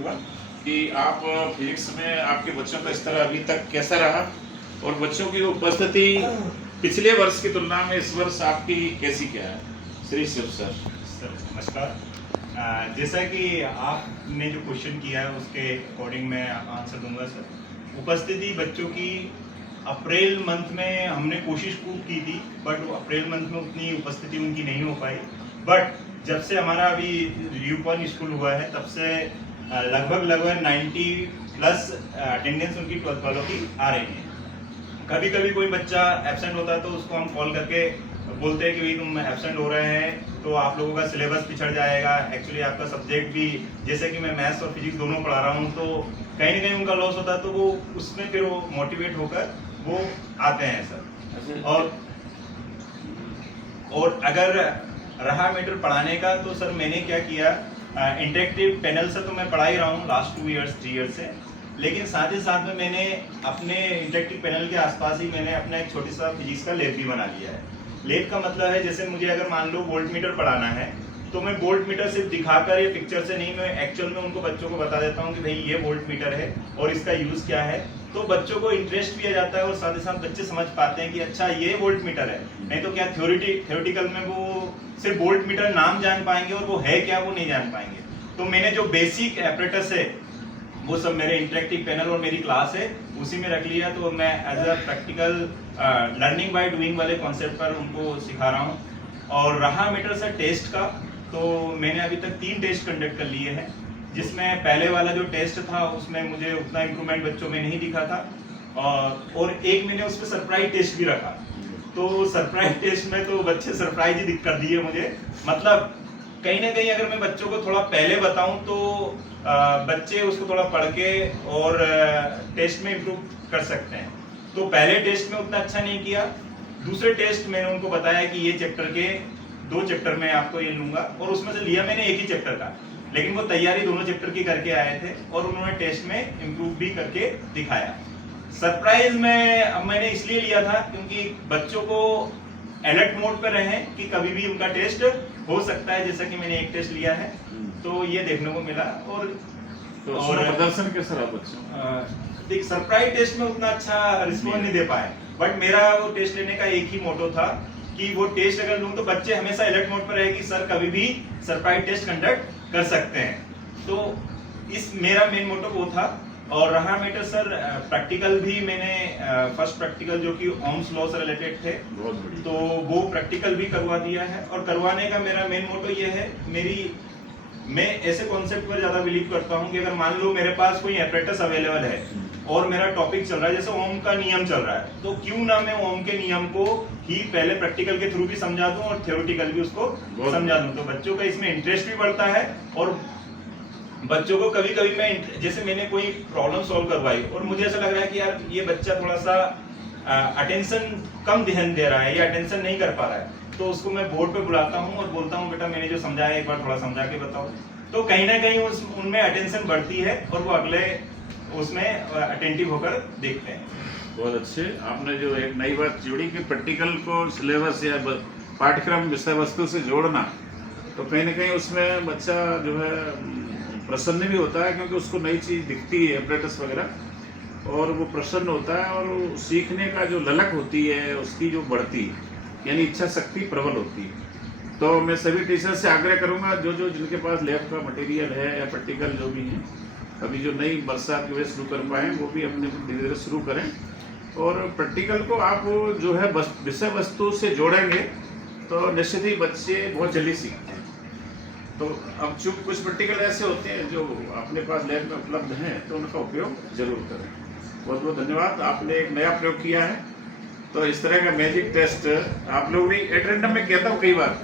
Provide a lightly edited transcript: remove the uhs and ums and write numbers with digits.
होगा कि आप फिजिक्स में आपके बच्चों का स्तर अभी तक कैसा रहा और बच्चों की उपस्थिति पिछले वर्ष की तुलना में इस वर्ष आपकी कैसी क्या है? श्री शिव सर। सर नमस्कार। जैसा कि आपने जो क्वेश्चन किया है उसके अकॉर्डिंग मैं आंसर दूंगा सर। उपस्थिति बच्चों की अप्रैल मंथ में हमने कोशिश खूब की थी, बट अप्रैल मंथ में उतनी उपस्थिति उनकी नहीं हो पाई। बट जब से हमारा अभी यूपन स्कूल हुआ है तब से लगभग 90 प्लस अटेंडेंस उनकी 12th वालों की आ रही है। कभी कभी कोई बच्चा एब्सेंट होता है तो उसको हम कॉल करके बोलते हैं कि भाई तुम एब्सेंट हो रहे हैं तो आप लोगों का सिलेबस पिछड़ जाएगा। एक्चुअली आपका सब्जेक्ट भी, जैसे कि मैं मैथ्स और फिजिक्स दोनों पढ़ा रहा हूँ, तो कहीं ना कहीं उनका लॉस होता है, तो वो उसमें फिर वो मोटिवेट होकर वो आते हैं सर। और अगर रहा मैटर पढ़ाने का, तो सर मैंने क्या किया, इंटरेक्टिव पैनल से तो मैं पढ़ा ही रहा हूँ लास्ट 2 ईयर्स 3 ईयर्स से, लेकिन साथ ही साथ में मैंने अपने इंटरेक्टिव पैनल के आसपास ही मैंने अपना एक छोटी सा फिजिक्स का लैब भी बना लिया है। लैब का मतलब है, जैसे मुझे अगर मान लो वोल्ट मीटर पढ़ाना है तो मैं वोल्ट मीटर सिर्फ दिखाकर या पिक्चर से नहीं, मैं एक्चुअल में उनको बच्चों को बता देता हूँ कि भाई ये वोल्ट मीटर है और इसका यूज क्या है। तो बच्चों को इंटरेस्ट भी आ जाता है और साथ ही साथ बच्चे समझ पाते हैं कि अच्छा ये वोल्ट मीटर है। नहीं तो क्या थ्योरेटिकल में वो सिर्फ वोल्ट मीटर नाम जान पाएंगे और वो है क्या वो नहीं जान पाएंगे। तो मैंने जो बेसिक एपरेटस है वो सब मेरे इंटरेक्टिव पैनल और मेरी क्लास है उसी में रख लिया। तो मैं as a practical learning by doing वाले कॉन्सेप्ट पर उनको सिखा रहा हूँ। और रहा मैटर सर टेस्ट का, तो मैंने अभी तक 3 टेस्ट कंडक्ट कर लिए हैं, जिसमें पहले वाला जो टेस्ट था उसमें मुझे उतना इम्प्रूवमेंट बच्चों में नहीं दिखा था, और एक मैंने उसमें सरप्राइज टेस्ट भी रखा। तो सरप्राइज टेस्ट में तो बच्चे सरप्राइज ही कर दिए मुझे। मतलब कहीं ना कहीं अगर मैं बच्चों को थोड़ा पहले बताऊं तो बच्चे उसको थोड़ा पढ़ के और टेस्ट में इम्प्रूव कर सकते हैं। तो पहले टेस्ट में उतना अच्छा नहीं किया, दूसरे टेस्ट मैंने उनको बताया कि ये चैप्टर के 2 चैप्टर में आपको ये लूंगा, और उसमें से लिया मैंने एक ही चैप्टर का, लेकिन वो तैयारी दोनों चैप्टर की करके आए थे और उन्होंने टेस्ट में इम्प्रूव भी करके दिखाया। सरप्राइज में अब मैंने इसलिए लिया था क्योंकि बच्चों को अलर्ट मोड पर रहे कि कभी भी उनका टेस्ट हो सकता है, जैसा कि मैंने एक टेस्ट लिया है तो ये देखने को मिला। और प्रदर्शन कैसा रहा बच्चों? देख, सरप्राइज टेस्ट में उतना अच्छा रिस्पॉन्स नहीं दे पाए, बट मेरा वो टेस्ट लेने का एक ही मोटो था कि वो टेस्ट अगर लूं तो बच्चे हमेशा अलर्ट मोड पर रहे कि सर कभी भी सरप्राइज टेस्ट कंडक्ट कर सकते हैं। तो इस मेरा मेन मोटो वो था। और रहा मैटर सर प्रैक्टिकल भी मैंने फर्स्ट प्रैक्टिकल जो कि ओम्स लॉ से रिलेटेड थे तो वो प्रैक्टिकल भी करवा दिया है। और करवाने का मेरा मेन मोटो ये है, मैं ऐसे कॉन्सेप्ट पर ज्यादा बिलीव करता हूँ कि अगर मान लो मेरे पास कोई एपरेटस अवेलेबल है और मेरा टॉपिक चल रहा है, जैसे ओम का नियम चल रहा है, तो क्यों ना मैं ओम के नियम को ही पहले प्रैक्टिकल के थ्रू भी समझा दूं और थ्योरेटिकल भी उसको समझा दूं। तो बच्चों का इसमें इंटरेस्ट भी बढ़ता है और बच्चों को कभी कभी मैं, जैसे मैंने कोई प्रॉब्लम सॉल्व करवाई और मुझे ऐसा लग रहा है कि यार ये बच्चा थोड़ा सा अटेंशन कम ध्यान दे रहा है या अटेंशन नहीं कर पा रहा है, तो उसको मैं बोर्ड पे बुलाता हूँ और बोलता हूँ बेटा मैंने जो समझाया एक बार थोड़ा समझा के बताओ। तो कहीं ना कहीं उनमें अटेंशन बढ़ती है और वो अगले उसमें अटेंटिव होकर देखते हैं। बहुत अच्छे, आपने जो एक नई बात जोड़ी कि प्रैक्टिकल को सिलेबस या पाठ्यक्रम विषय वस्तु से जोड़ना, तो कहीं ना कहीं उसमें बच्चा जो है प्रसन्न भी होता है क्योंकि उसको नई चीज़ दिखती है एपरेटस वगैरह, और वो प्रसन्न होता है और सीखने का जो ललक होती है उसकी जो बढ़ती है, यानी इच्छा शक्ति प्रबल होती है। तो मैं सभी टीचर से आग्रह करूंगा जो जिनके पास लैब का मटेरियल है या प्रैक्टिकल जो भी है, अभी जो नई बरसात की वजह शुरू कर पाए वो भी अपने धीरे धीरे शुरू करें। और प्रैक्टिकल को आप जो है विषय वस्तु से जोड़ेंगे तो निश्चित ही बच्चे बहुत जल्दी सीखते हैं। तो अब चूंकि कुछ प्रैक्टिकल ऐसे होते हैं जो अपने पास लैब में उपलब्ध हैं तो उनका उपयोग जरूर करें। बहुत बहुत धन्यवाद, आपने एक नया प्रयोग किया है। तो इस तरह का मैजिक टेस्ट आप लोग भी एट रैंडम में कहता हूँ कई बार